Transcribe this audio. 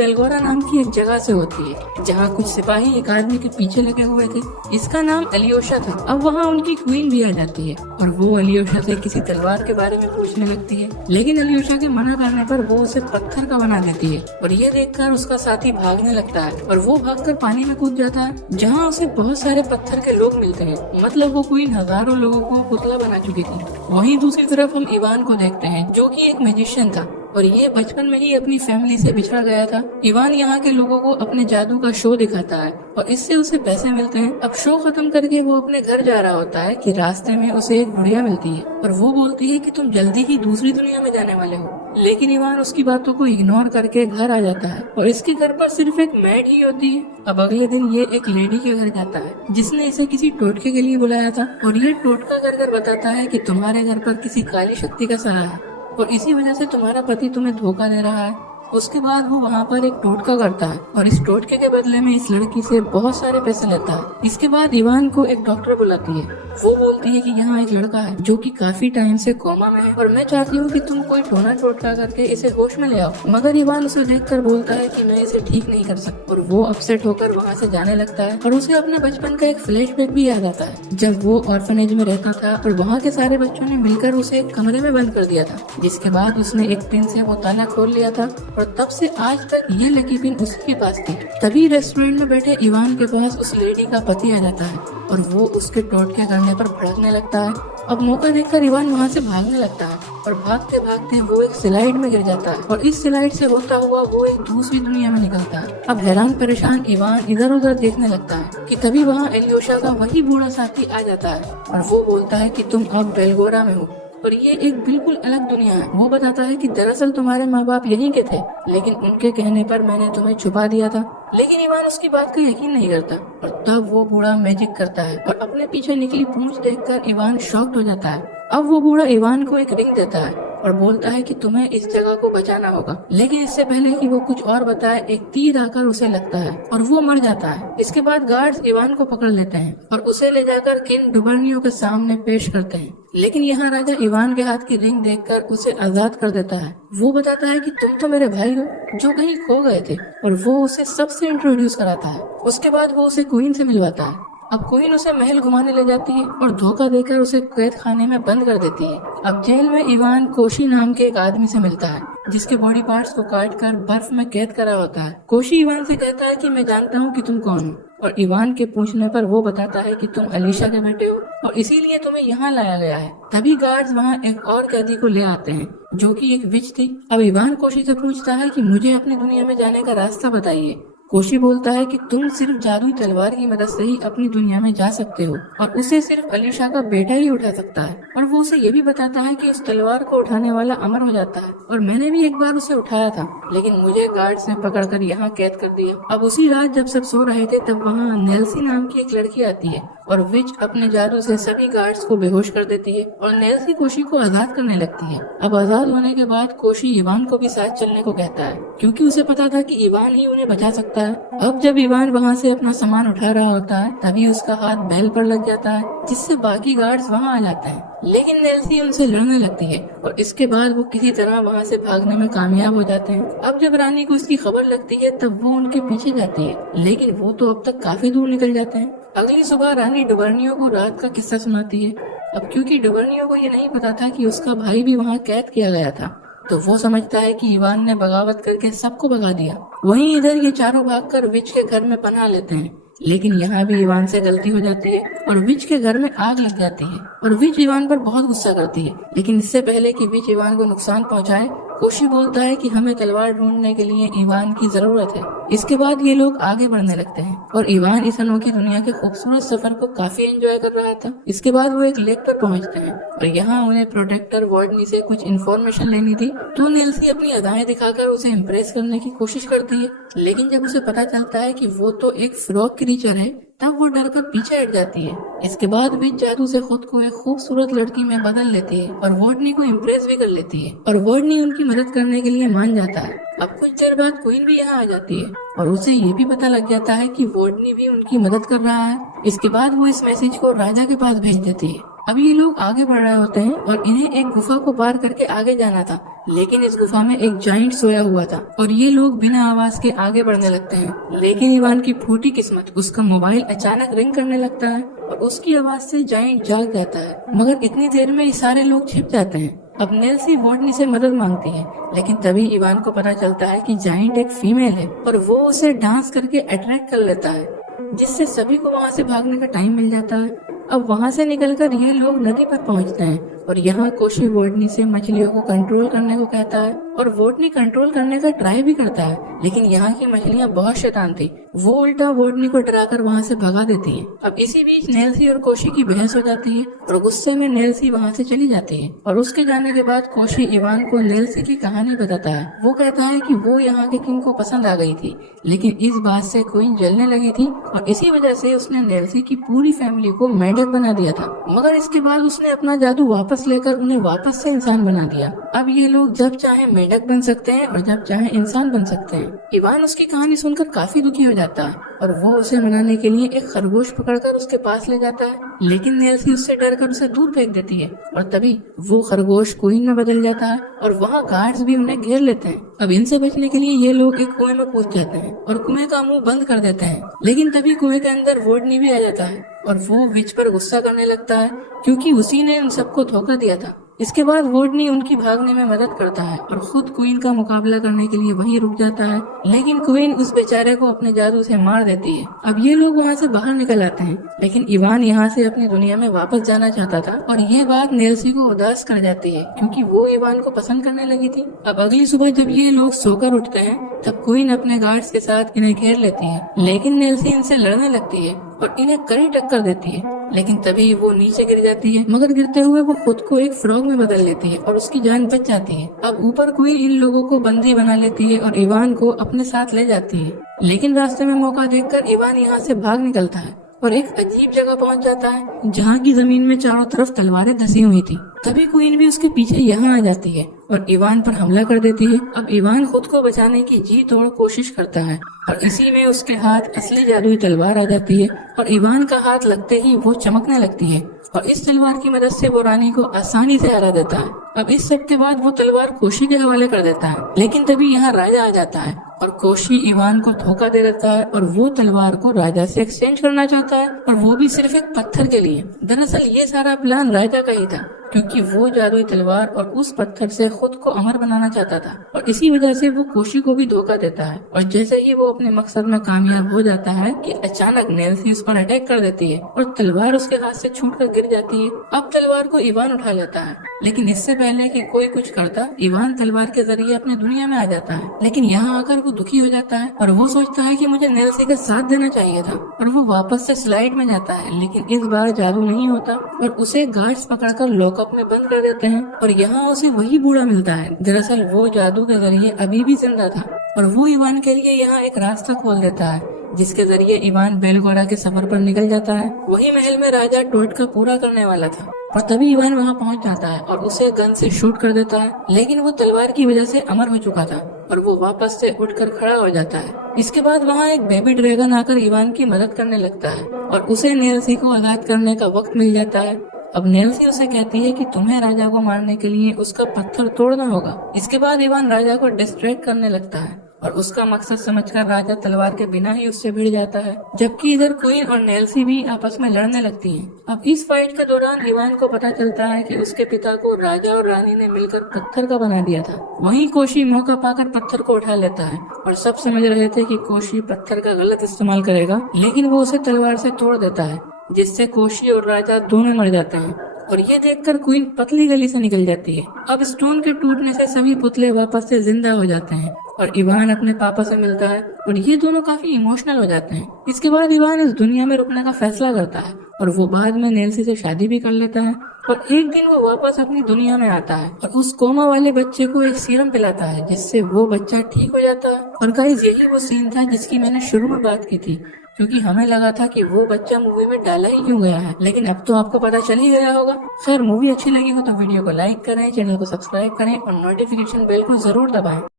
बेलगोरा नाम की एक जगह से होती है जहाँ कुछ सिपाही एक आदमी के पीछे लगे हुए थे। इसका नाम अलियोशा था। अब वहाँ उनकी क्वीन भी आ जाती है और वो अलियोशा से किसी तलवार के बारे में पूछने लगती है, लेकिन अलियोशा के मना करने पर वो उसे पत्थर का बना देती है और ये देखकर उसका साथी भागने लगता है और वो भागकर पानी में कूद जाता है जहाँ उसे बहुत सारे पत्थर के लोग मिलते हैं। मतलब वो क्वीन हजारों लोगों को पुतला बना चुकी थी। वहीं दूसरी तरफ हम इवान को देखते हैं जो कि एक मैजिशियन था और ये बचपन में ही अपनी फैमिली से बिछड़ गया था। इवान यहाँ के लोगों को अपने जादू का शो दिखाता है और इससे उसे पैसे मिलते हैं। अब शो खत्म करके वो अपने घर जा रहा होता है कि रास्ते में उसे एक बुढ़िया मिलती है और वो बोलती है कि तुम जल्दी ही दूसरी दुनिया में जाने वाले हो, लेकिन इवान उसकी बातों को इग्नोर करके घर आ जाता है और इसके घर पर सिर्फ एक मैड ही होती है। अब अगले दिन ये एक लेडी के घर जाता है जिसने इसे किसी टोटके के लिए बुलाया था और ये टोटका कर बताता है कि तुम्हारे घर पर किसी काली शक्ति का सहारा है और इसी वजह से तुम्हारा पति तुम्हें धोखा दे रहा है। उसके बाद वो वहाँ पर एक टोटका करता है और इस टोटके के बदले में इस लड़की से बहुत सारे पैसे लेता है। इसके बाद इवान को एक डॉक्टर बुलाती है। वो बोलती है कि यहाँ एक लड़का है जो कि काफी टाइम से कोमा में है और मैं चाहती हूँ कि तुम कोई टोना टोटका करके इसे होश में ले आओ। मगर इवान उसे देखकर बोलता है कि मैं इसे ठीक नहीं कर सकता और वो अपसेट होकर वहाँ से जाने लगता है और उसे अपने बचपन का एक फ्लैशबैक भी याद आता है जब वो ऑर्फनेज में रहता था और वहाँ के सारे बच्चों ने मिलकर उसे एक कमरे में बंद कर दिया था, जिसके बाद उसने एक पिन से वो ताला खोल लिया था और तब से आज तक ये लकी पिन उसी के पास थी। तभी रेस्टोरेंट में बैठे इवान के पास उस लेडी का पति आ जाता है और वो उसके टोटके करने पर भड़कने लगता है। अब मौका देखकर इवान वहाँ से भागने लगता है और भागते भागते वो एक स्लाइड में गिर जाता है और इस स्लाइड से होता हुआ वो एक दूसरी दुनिया में निकलता है। अब हैरान परेशान इवान इधर उधर देखने लगता है कि तभी वहाँ अलियोशा का वही बूढ़ा साथी आ जाता है और वो बोलता है कि तुम अब बेलगोरा में हो और ये एक बिल्कुल अलग दुनिया है। वो बताता है कि दरअसल तुम्हारे माँ बाप यहीं के थे, लेकिन उनके कहने पर मैंने तुम्हें छुपा दिया था। लेकिन इवान उसकी बात का यकीन नहीं करता और तब वो बूढ़ा मैजिक करता है और अपने पीछे निकली पूंछ देखकर इवान शॉक्ड हो जाता है। अब वो बूढ़ा इवान को एक रिंग देता है और बोलता है कि तुम्हें इस जगह को बचाना होगा, लेकिन इससे पहले कि वो कुछ और बताए एक तीर आकर उसे लगता है और वो मर जाता है। इसके बाद गार्ड्स इवान को पकड़ लेते हैं और उसे ले जाकर किंग डुबर्नियो के सामने पेश करते हैं, लेकिन यहाँ राजा इवान के हाथ की रिंग देखकर उसे आजाद कर देता है। वो बताता है कि तुम तो मेरे भाई हो जो कहीं खो गए थे और वो उसे सबसे इंट्रोड्यूस कराता है। उसके बाद वो उसे क्वीन से मिलवाता है। अब क्वीन उसे महल घुमाने ले जाती है और धोखा देकर उसे कैद खाने में बंद कर देती है। अब जेल में इवान कोशी नाम के एक आदमी से मिलता है जिसके बॉडी पार्ट्स को काट कर बर्फ में कैद करा होता है। कोशी इवान से कहता है कि मैं जानता हूँ कि तुम कौन हो और इवान के पूछने पर वो बताता है कि तुम अलीशा के बेटे हो और इसीलिए तुम्हें यहाँ लाया गया है। तभी गार्ड्स वहाँ एक और कैदी को ले आते हैं जो कि एक विच थी। अब इवान कोशी से पूछता है कि मुझे अपनी दुनिया में जाने का रास्ता बताइए। कोशी बोलता है कि तुम सिर्फ जादुई तलवार की मदद से ही अपनी दुनिया में जा सकते हो और उसे सिर्फ अलीशा का बेटा ही उठा सकता है। और वो उसे ये भी बताता है कि उस तलवार को उठाने वाला अमर हो जाता है और मैंने भी एक बार उसे उठाया था, लेकिन मुझे गार्ड्स ने पकड़कर यहाँ कैद कर दिया। अब उसी रात जब सब सो रहे थे तब वहाँ नेल्सी नाम की एक लड़की आती है और विच अपने जादू से सभी गार्ड्स को बेहोश कर देती है और नेल्सी कोशी को आजाद करने लगती है। अब आजाद होने के बाद कोशी इवान को भी साथ चलने को कहता है क्योंकि उसे पता था कि इवान ही उन्हें बचा सकता है। अब जब इवान वहाँ से अपना सामान उठा रहा होता है तभी उसका हाथ बैल पर लग जाता है जिससे बाकी गार्ड्स वहाँ आ जाते हैं, लेकिन नेल्सी उनसे लड़ने लगती है और इसके बाद वो किसी तरह वहाँ से भागने में कामयाब हो जाते हैं। अब जब रानी को इसकी खबर लगती है तब वो उनके पीछे जाती है, लेकिन वो तो अब तक काफी दूर निकल जाते हैं। अगली सुबह रानी डुबर्नियो को रात का किस्सा सुनाती है। अब क्योंकि डुबर्नियो को ये नहीं पता था कि उसका भाई भी वहाँ कैद किया गया था, तो वो समझता है कि इवान ने बगावत करके सबको भगा दिया। वहीं इधर ये चारों भागकर विच के घर में पनाह लेते हैं, लेकिन यहाँ भी इवान से गलती हो जाती है और विच के घर में आग लग जाती है और विच इवान पर बहुत गुस्सा करती है। लेकिन इससे पहले कि विच इवान को नुकसान पहुँचाए, कोशी बोलता है कि हमें तलवार ढूंढने के लिए इवान की जरूरत है। इसके बाद ये लोग आगे बढ़ने लगते हैं और इवान इस अनोखी दुनिया के खूबसूरत सफर को काफी एंजॉय कर रहा था। इसके बाद वो एक लेक पर पहुंचते हैं और यहाँ उन्हें प्रोटेक्टर वार्डनी से कुछ इन्फॉर्मेशन लेनी थी, तो नेल्सी अपनी अदाएं दिखाकर उसे इम्प्रेस करने की कोशिश करती है, लेकिन जब उसे पता चलता है कि वो तो एक फ्रॉग क्रीचर है तब वो डरकर पीछे हट जाती है। इसके बाद विच जादू से खुद को एक खूबसूरत लड़की में बदल लेती है और वार्डनी को इम्प्रेस भी कर लेती है और वार्डनी उनकी मदद करने के लिए मान जाता है। अब कुछ देर बाद क्वीन भी यहाँ आ जाती है और उसे ये भी पता लग जाता है कि वार्डनी भी उनकी मदद कर रहा है। इसके बाद वो इस मैसेज को राजा के पास भेज देती है। अब ये लोग आगे बढ़ रहे होते हैं और इन्हें एक गुफा को पार करके आगे जाना था, लेकिन इस गुफा में एक जाइंट सोया हुआ था और ये लोग बिना आवाज के आगे बढ़ने लगते हैं। लेकिन इवान की फूटी किस्मत, उसका मोबाइल अचानक रिंग करने लगता है और उसकी आवाज से जाइंट जाग जाता है, मगर इतनी देर में ये सारे लोग छिप जाते हैं। अब नेल्सी वोडनी से मदद मांगती है, लेकिन तभी इवान को पता चलता है कि जाइंट एक फीमेल है और वो उसे डांस करके अट्रैक्ट कर लेता है, जिससे सभी को वहाँ से भागने का टाइम मिल जाता है। अब वहाँ से निकलकर ये लोग नदी पर पहुँचते हैं और यहाँ कोशी वोडनी से मछलियों को कंट्रोल करने को कहता है और वोडनी कंट्रोल करने का ट्राई भी करता है, लेकिन यहाँ की मछलियाँ बहुत शैतान थी। वो उल्टा वोडनी को डराकर वहाँ से भगा देती है। अब इसी बीच नेल्सी और कोशी की बहस हो जाती है और गुस्से में नेल्सी वहाँ से चली जाती है और उसके जाने के बाद कोशी इवान को नेल्सी की कहानी बताता है। वो कहता है कि वो यहाँ के किंग को पसंद आ गई थी, लेकिन इस बात से क्वीन जलने लगी थी और इसी वजह से उसने नेल्सी की पूरी फैमिली को मेंढक बना दिया था, मगर इसके बाद उसने अपना जादू वापस लेकर उन्हें वापस से इंसान बना दिया। अब ये लोग जब चाहे मेंढक बन सकते हैं और जब चाहे इंसान बन सकते हैं। इवान उसकी कहानी सुनकर काफी दुखी हो जाता है और वो उसे मनाने के लिए एक खरगोश पकड़कर उसके पास ले जाता है, लेकिन नेल्सी उससे डरकर उसे दूर फेंक देती है और तभी वो खरगोश क्वीन में बदल जाता है और वहाँ गार्ड्स भी उन्हें घेर लेते हैं। अब इनसे बचने के लिए ये लोग एक कुएं में कूद जाते हैं और कुएं का मुंह बंद कर देते हैं, लेकिन तभी कुएं के अंदर वोडनी भी आ जाता है और वो विच पर गुस्सा करने लगता है क्योंकि उसी ने उन सबको धोखा दिया था। इसके बाद वोडनी उनकी भागने में मदद करता है और खुद क्वीन का मुकाबला करने के लिए वहीं रुक जाता है, लेकिन क्वीन उस बेचारे को अपने जादू से मार देती है। अब ये लोग वहाँ से बाहर निकल आते हैं, लेकिन इवान यहाँ से अपनी दुनिया में वापस जाना चाहता था और ये बात नेल्सी को उदास कर जाती है क्योंकि वो इवान को पसंद करने लगी थी। अब अगली सुबह जब ये लोग सोकर उठते हैं तब क्वीन अपने गार्ड्स के साथ इन्हें घेर लेती है, लेकिन नेल्सी इनसे लड़ने लगती है और इन्हें कड़ी टक्कर देती है, लेकिन तभी वो नीचे गिर जाती है, मगर गिरते हुए वो खुद को एक फ्रॉग में बदल लेती है और उसकी जान बच जाती है। अब ऊपर क्वीन इन लोगों को बंदी बना लेती है और इवान को अपने साथ ले जाती है, लेकिन रास्ते में मौका देखकर इवान यहाँ से भाग निकलता है और एक अजीब जगह पहुंच जाता है जहाँ की जमीन में चारों तरफ तलवारें धसी हुई थी। तभी क्वीन भी उसके पीछे यहाँ आ जाती है और इवान पर हमला कर देती है। अब इवान खुद को बचाने की जी तोड़ कोशिश करता है और इसी में उसके हाथ असली जादुई तलवार आ जाती है और इवान का हाथ लगते ही वो चमकने लगती है और इस तलवार की मदद से वो रानी को आसानी से हरा देता है। अब इस सब के बाद वो तलवार कोशी के हवाले कर देता है, लेकिन तभी यहाँ राजा आ जाता है और कोशी इवान को धोखा दे देता है और वो तलवार को राजा से एक्सचेंज करना चाहता है और वो भी सिर्फ एक पत्थर के लिए। दरअसल ये सारा प्लान राजा का ही था क्योंकि वो जादुई तलवार और उस पत्थर से खुद को अमर बनाना चाहता था और इसी वजह से वो कोशी को भी धोखा देता है और जैसे ही वो अपने मकसद में कामयाब हो जाता है कि अचानक नेल्सी उस पर अटैक कर देती है और तलवार उसके हाथ से छूटकर गिर जाती है। अब तलवार को इवान उठा लेता है, लेकिन इससे पहले कि कोई कुछ करता इवान तलवार के जरिए अपनी दुनिया में आ जाता है, लेकिन यहाँ आकर वो दुखी हो जाता है और वो सोचता है कि मुझे नेल्सी का साथ देना चाहिए था और वो वापस से स्लाइड में जाता है, लेकिन इस बार जादू नहीं होता और उसे गार्ड्स पकड़कर लॉकअप में बंद कर देते हैं और यहाँ उसे वही बूढ़ा मिलता है। दरअसल वो जादू के जरिए अभी भी जिंदा था और वो इवान के लिए यहाँ एक रास्ता खोल देता है जिसके जरिए इवान बेलगोड़ा के सफर पर निकल जाता है। वही महल में राजा टोटका पूरा करने वाला था और तभी इवान वहाँ पहुँच जाता है और उसे गन से शूट कर देता है, लेकिन वो तलवार की वजह से अमर हो चुका था और वो वापस से उठकर खड़ा हो जाता है। इसके बाद वहाँ एक बेबी ड्रैगन आकर इवान की मदद करने लगता है और उसे नेल्सी को आजाद करने का वक्त मिल जाता है। अब नेल्सी उसे कहती है कि तुम्हें राजा को मारने के लिए उसका पत्थर तोड़ना होगा। इसके बाद इवान राजा को डिस्ट्रैक्ट करने लगता है और उसका मकसद समझकर राजा तलवार के बिना ही उससे भिड़ जाता है, जबकि इधर क्वीन और नेल्सी भी आपस में लड़ने लगती हैं। अब इस फाइट के दौरान इवान को पता चलता है कि उसके पिता को राजा और रानी ने मिलकर पत्थर का बना दिया था। वहीं कोशी मौका पाकर पत्थर को उठा लेता है और सब समझ रहे थे कि कोशी पत्थर का गलत इस्तेमाल करेगा, लेकिन वो उसे तलवार से तोड़ देता है, जिससे कोशी और राजा दोनों मर जाते हैं और ये देखकर क्वीन पतली गली से निकल जाती है। अब स्टोन के टूटने से सभी पुतले वापस से जिंदा हो जाते हैं और इवान अपने पापा से मिलता है और ये दोनों काफी इमोशनल हो जाते हैं। इसके बाद इवान इस दुनिया में रुकने का फैसला करता है और वो बाद में नेल्सी से शादी भी कर लेता है और एक दिन वो वापस अपनी दुनिया में आता है और उस कोमा वाले बच्चे को एक सीरम पिलाता है जिससे वो बच्चा ठीक हो जाता है। और गाइस यही वो सीन था जिसकी मैंने शुरू में बात की थी, क्योंकि हमें लगा था कि वो बच्चा मूवी में डाला ही क्यों गया है, लेकिन अब तो आपको पता चल ही गया होगा। खैर मूवी अच्छी लगी हो तो वीडियो को लाइक करें, चैनल को सब्सक्राइब करें और नोटिफिकेशन बेल को जरूर दबाएं।